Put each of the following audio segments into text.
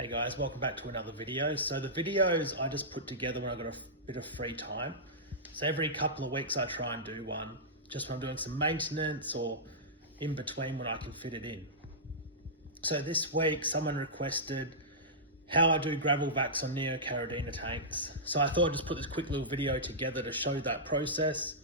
Hey guys, welcome back to another video. So the videos I just put together when I've got a bit of free time. So every couple of weeks I try and do one, just when I'm doing some maintenance or in between when I can fit it in. So this week someone requested how I do gravel vacs on Neocaridina tanks. So I thought I'd just put this quick little video together to show that process.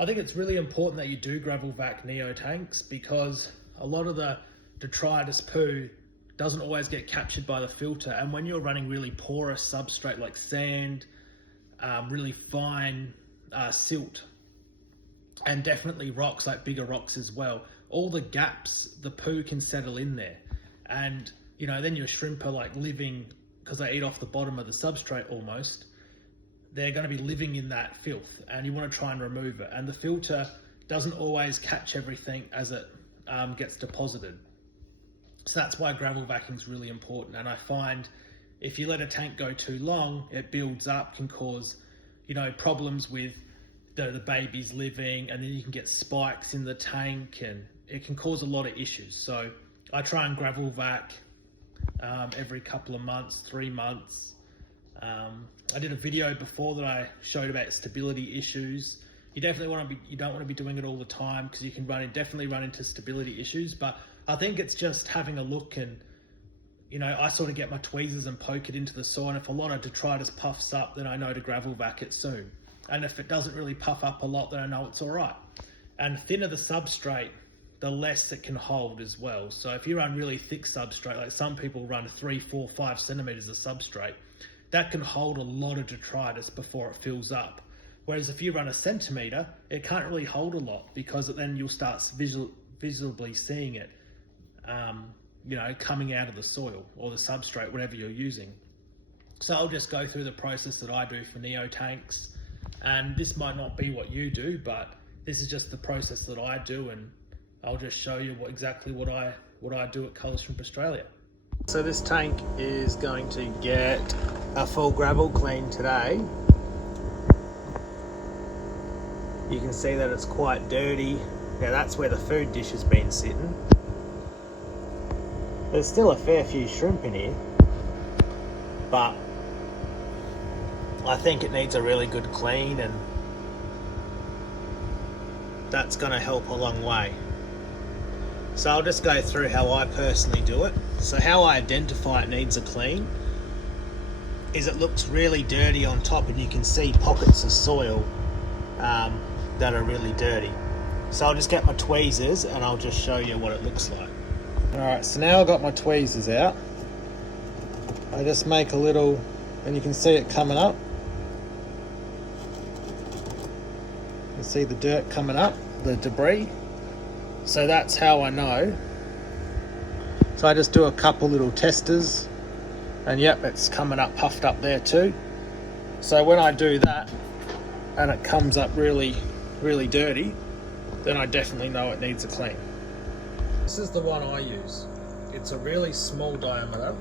I think it's really important that you do gravel vac Neo tanks because a lot of the detritus poo doesn't always get captured by the filter, and when you're running really porous substrate like sand, really fine silt, and definitely rocks, like bigger rocks as well, all the gaps, the poo can settle in there, and you know, then your shrimp are like living, because they eat off the bottom of the substrate almost, they're going to be living in that filth, and you want to try and remove it, and the filter doesn't always catch everything as it gets deposited. So that's why gravel vacuum is really important. And I find if you let a tank go too long, it builds up, can cause, you know, problems with the babies living, and then you can get spikes in the tank, and it can cause a lot of issues. So I try and gravel vac every couple of months, 3 months. I did a video before that I showed about stability issues. You definitely you don't want to be doing it all the time, because you can definitely run into stability issues. But I think it's just having a look, and you know, I sort of get my tweezers and poke it into the soil, and if a lot of detritus puffs up, then I know to gravel vac it soon. And if it doesn't really puff up a lot, then I know it's all right. And thinner the substrate, the less it can hold as well. So if you run really thick substrate, like some people run 3, 4, 5 centimeters of substrate, that can hold a lot of detritus before it fills up. Whereas if you run a centimeter, it can't really hold a lot, because then you'll start visibly seeing it, you know, coming out of the soil or the substrate, whatever you're using. So I'll just go through the process that I do for Neo tanks, and this might not be what you do, but this is just the process that I do, and I'll just show you exactly what I do at Colours Shrimp Australia. So this tank is going to get a full gravel clean today. You can see that it's quite dirty. Now that's where the food dish has been sitting. There's still a fair few shrimp in here, but I think it needs a really good clean, and that's going to help a long way. So I'll just go through how I personally do it. So how I identify it needs a clean is it looks really dirty on top, and you can see pockets of soil that are really dirty. So I'll just get my tweezers and I'll just show you what it looks like. Alright, so now I've got my tweezers out. I just make a little, and you can see it coming up. You can see the dirt coming up, the debris. So that's how I know. So I just do a couple little testers, and yep, it's coming up, puffed up there too. So when I do that and it comes up really dirty, then I definitely know it needs a clean. This is the one I use. It's a really small diameter,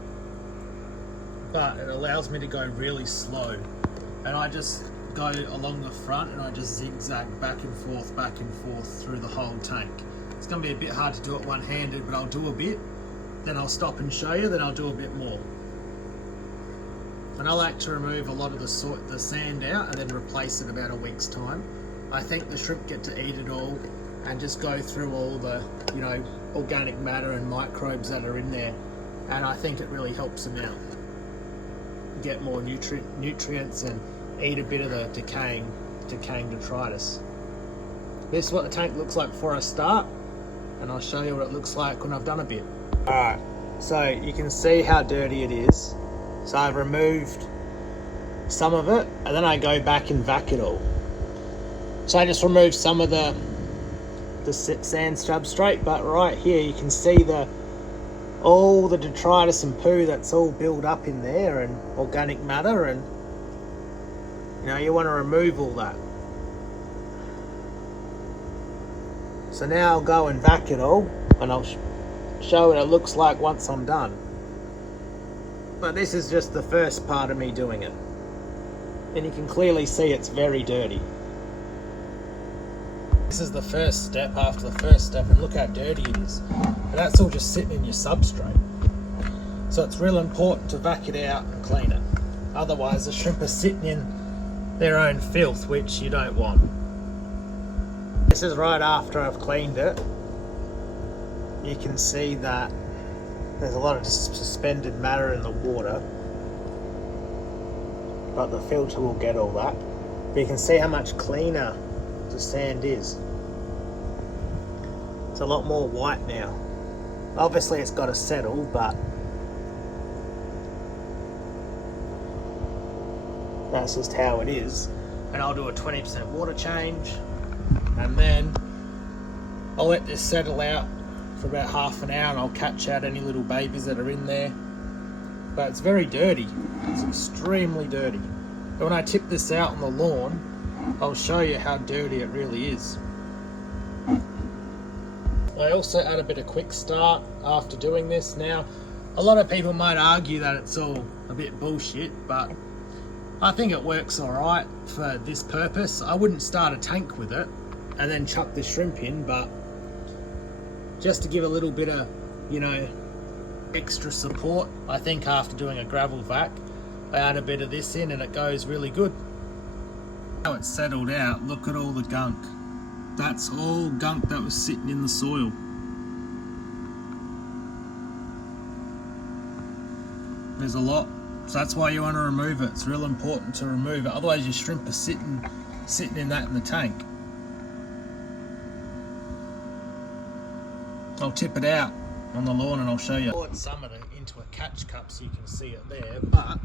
but it allows me to go really slow. And I just go along the front, and I just zigzag back and forth through the whole tank. It's going to be a bit hard to do it one-handed, but I'll do a bit, then I'll stop and show you, then I'll do a bit more. And I like to remove a lot of the sand out and then replace it about a week's time. I think the shrimp get to eat it all and just go through all the, you know, organic matter and microbes that are in there, and I think it really helps them out. Get more nutrients and eat a bit of the decaying detritus. This is what the tank looks like before I start, and I'll show you what it looks like when I've done a bit. Alright, so you can see how dirty it is. So I've removed some of it, and then I go back and vac it all. So I just removed some of the sand substrate, but right here you can see all the detritus and poo that's all built up in there, and organic matter, and you know, you want to remove all that. So now I'll go and vac it all, and I'll show what it looks like once I'm done. But this is just the first part of me doing it, and you can clearly see it's very dirty. This is the first step after the first step, and look how dirty it is. And that's all just sitting in your substrate. So it's real important to vac it out and clean it. Otherwise the shrimp are sitting in their own filth, which you don't want. This is right after I've cleaned it. You can see that there's a lot of suspended matter in the water, but the filter will get all that. But you can see how much cleaner the sand is. It's a lot more white now. Obviously it's got to settle, but that's just how it is. And I'll do a 20% water change, and then I'll let this settle out for about half an hour, and I'll catch out any little babies that are in there. But it's very dirty. It's extremely dirty. But when I tip this out on the lawn, I'll show you how dirty it really is. I also add a bit of quick start after doing this. Now, a lot of people might argue that it's all a bit bullshit, but I think it works alright for this purpose. I wouldn't start a tank with it and then chuck the shrimp in, but just to give a little bit of, you know, extra support, I think after doing a gravel vac, I add a bit of this in and it goes really good. Now it's settled out, look at all the gunk. That's all gunk that was sitting in the soil. There's a lot, so that's why you want to remove it. It's real important to remove it, otherwise your shrimp are sitting in that in the tank. I'll tip it out on the lawn and I'll show you. I poured some of it into a catch cup so you can see it there, but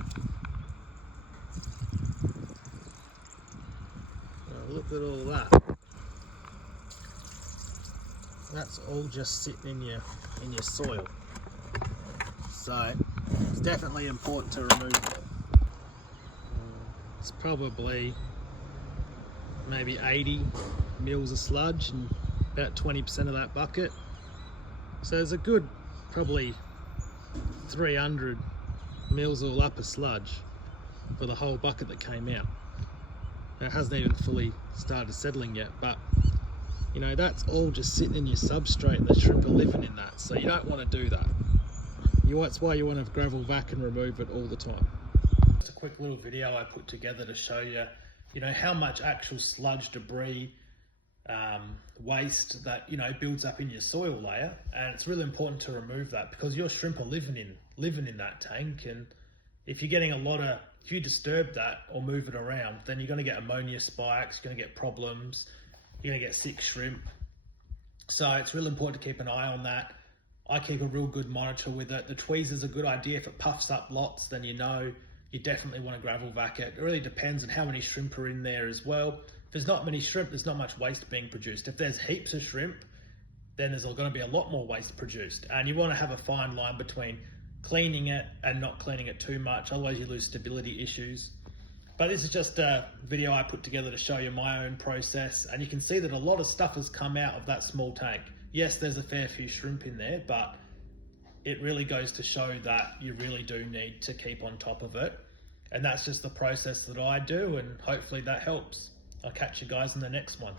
look at all that. That's all just sitting in your soil. So it's definitely important to remove it. It's probably maybe 80 mils of sludge and about 20% of that bucket. So there's a good probably 300 mils all up of sludge for the whole bucket that came out. It hasn't even fully started settling yet, but you know, that's all just sitting in your substrate. The shrimp are living in that, so you don't want to do that. That's why you want to gravel vac and remove it all the time. Just a quick little video I put together to show you, you know, how much actual sludge, debris, waste that, you know, builds up in your soil layer, and it's really important to remove that because your shrimp are living in that tank, and if you're getting if you disturb that or move it around, then you're going to get ammonia spikes, you're going to get problems, you're going to get sick shrimp. So it's really important to keep an eye on that. I keep a real good monitor with it. The tweezer's a good idea. If it puffs up lots, then you know you definitely want to gravel vac it. It really depends on how many shrimp are in there as well. If there's not many shrimp, there's not much waste being produced. If there's heaps of shrimp, then there's going to be a lot more waste produced. And you want to have a fine line between cleaning it and not cleaning it too much, otherwise you lose stability issues. But this is just a video I put together to show you my own process, and you can see that a lot of stuff has come out of that small tank. Yes, there's a fair few shrimp in there, but it really goes to show that you really do need to keep on top of it. And that's just the process that I do, and hopefully that helps. I'll catch you guys in the next one.